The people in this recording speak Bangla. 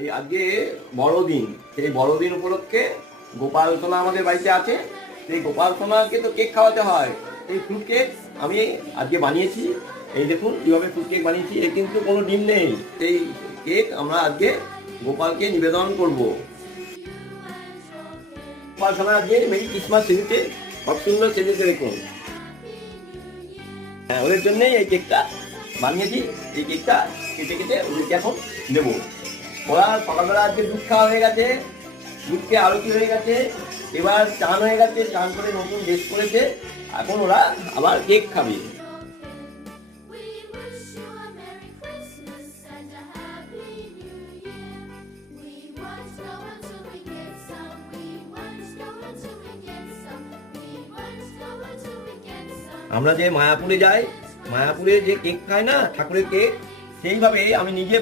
এই আজকে বড়দিন, সেই বড়দিন উপলক্ষে গোপাল সোনা আমাদের বাড়িতে আছে। সেই গোপাল সোনাকে তো কেক খাওয়াতে হয়। এই ফ্রুট কেক আমি আজকে বানিয়েছি। এই দেখুন কীভাবে ফ্রুট কেক বানিয়েছি। এর কিন্তু কোনো ডিম নেই। সেই কেক আমরা আজকে গোপালকে নিবেদন করব। গোপাল সোনা আজকে মেরি ক্রিসমাস সেজেছে, কত সুন্দর সেজেছে দেখুন। হ্যাঁ, ওদের জন্যই এই কেকটা বানিয়েছি। এই কেকটা কেটে কেটে ওদেরকে এখন দেবো। ওরা সকালবেলা আজকে দুধ খাওয়া হয়ে গেছে, দুধকে আরতি হয়ে গেছে, এবার চান হয়ে গেছে, চান করে নতুন ড্রেস করেছে। এখন ওরা আবার কেক খাবে। আমরা যে মায়াপুরে যাই, মায়াপুরে যে কেক খায় না ঠাকুরের কেক, সেইভাবে আমি নিজে